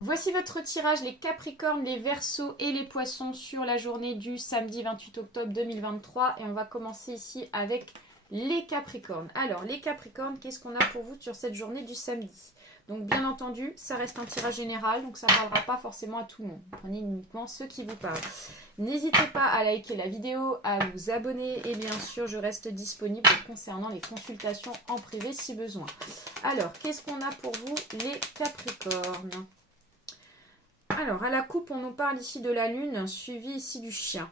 Voici votre tirage, les Capricornes, les Verseaux et les Poissons sur la journée du samedi 28 octobre 2023. Et on va commencer ici avec les Capricornes. Alors, les Capricornes, qu'est-ce qu'on a pour vous sur cette journée du samedi? Donc, bien entendu, ça reste un tirage général, donc ça ne parlera pas forcément à tout le monde. Prenez uniquement ceux qui vous parlent. N'hésitez pas à liker la vidéo, à vous abonner et bien sûr, je reste disponible concernant les consultations en privé si besoin. Alors, qu'est-ce qu'on a pour vous, les Capricornes? Alors, à la coupe, on nous parle ici de la lune, suivi ici du chien.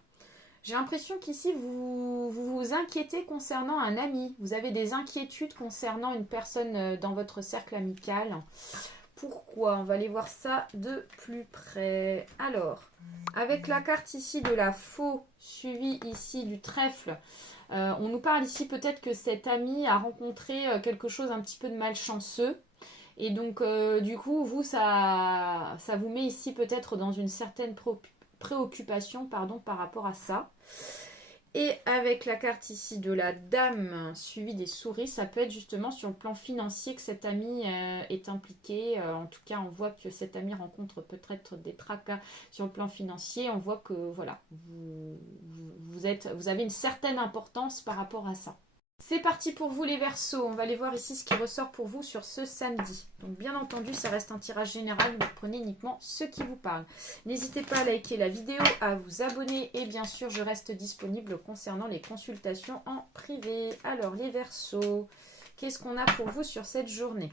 J'ai l'impression qu'ici, vous inquiétez concernant un ami. Vous avez des inquiétudes concernant une personne dans votre cercle amical. Pourquoi? On va aller voir ça de plus près. Alors, avec la carte ici de la faux, suivie ici du trèfle, on nous parle ici peut-être que cet ami a rencontré quelque chose un petit peu de malchanceux. Et donc, du coup, vous, ça vous met ici peut-être dans une certaine préoccupation par rapport à ça. Et avec la carte ici de la dame suivie des souris, ça peut être justement sur le plan financier que cet ami est impliqué. En tout cas, on voit que cet ami rencontre peut-être des tracas sur le plan financier. On voit que voilà, vous avez une certaine importance par rapport à ça. C'est parti pour vous les Verseaux. On va aller voir ici ce qui ressort pour vous sur ce samedi. Donc bien entendu, ça reste un tirage général, donc prenez uniquement ceux qui vous parlent. N'hésitez pas à liker la vidéo, à vous abonner et bien sûr, je reste disponible concernant les consultations en privé. Alors les Verseaux, qu'est-ce qu'on a pour vous sur cette journée?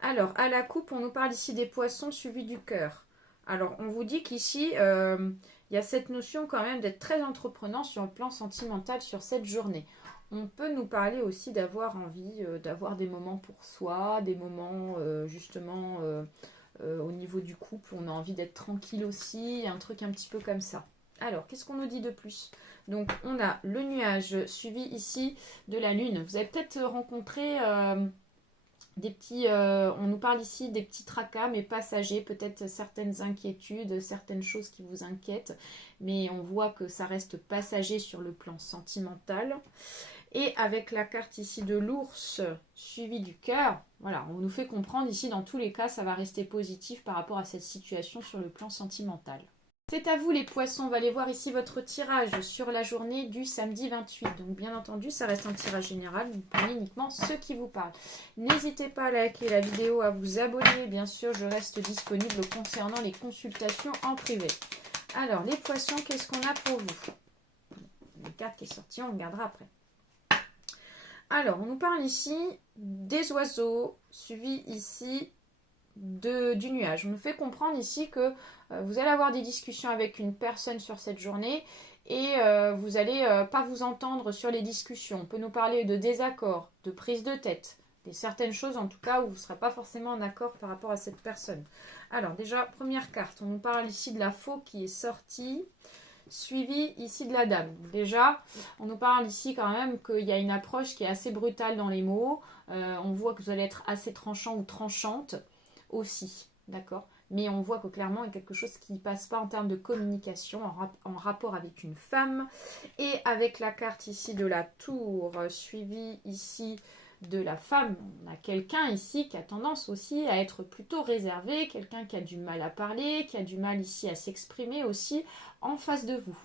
Alors à la coupe, on nous parle ici des poissons suivis du cœur. Alors on vous dit qu'ici, il y a cette notion quand même d'être très entreprenant sur le plan sentimental sur cette journée. On peut nous parler aussi d'avoir envie d'avoir des moments pour soi, des moments justement au niveau du couple, on a envie d'être tranquille aussi, un truc un petit peu comme ça. Alors, qu'est-ce qu'on nous dit de plus? Donc, on a le nuage suivi ici de la lune. Vous avez peut-être rencontré des petits, on nous parle ici des petits tracas, mais passagers, peut-être certaines inquiétudes, certaines choses qui vous inquiètent, mais on voit que ça reste passager sur le plan sentimental. Et avec la carte ici de l'ours suivie du cœur, voilà, on nous fait comprendre ici dans tous les cas, ça va rester positif par rapport à cette situation sur le plan sentimental. C'est à vous les poissons, on va aller voir ici votre tirage sur la journée du samedi 28. Donc bien entendu, ça reste un tirage général, vous prenez uniquement ceux qui vous parlent. N'hésitez pas à liker la vidéo, à vous abonner, bien sûr, je reste disponible concernant les consultations en privé. Alors les poissons, qu'est-ce qu'on a pour vous? Une carte qui est sortie, on regardera après. Alors, on nous parle ici des oiseaux, suivis ici du nuage. On nous fait comprendre ici que vous allez avoir des discussions avec une personne sur cette journée et vous n'allez pas vous entendre sur les discussions. On peut nous parler de désaccords, de prise de tête, des certaines choses en tout cas où vous ne serez pas forcément en accord par rapport à cette personne. Alors déjà, première carte, on nous parle ici de la faux qui est sortie, suivi ici de la dame. Déjà, on nous parle ici quand même qu'il y a une approche qui est assez brutale dans les mots. On voit que vous allez être assez tranchant ou tranchante aussi, d'accord? Mais on voit que clairement, il y a quelque chose qui ne passe pas en termes de communication, en rapport avec une femme. Et avec la carte ici de la tour, suivie ici de la femme, on a quelqu'un ici qui a tendance aussi à être plutôt réservé, quelqu'un qui a du mal à parler, qui a du mal ici à s'exprimer aussi en face de vous.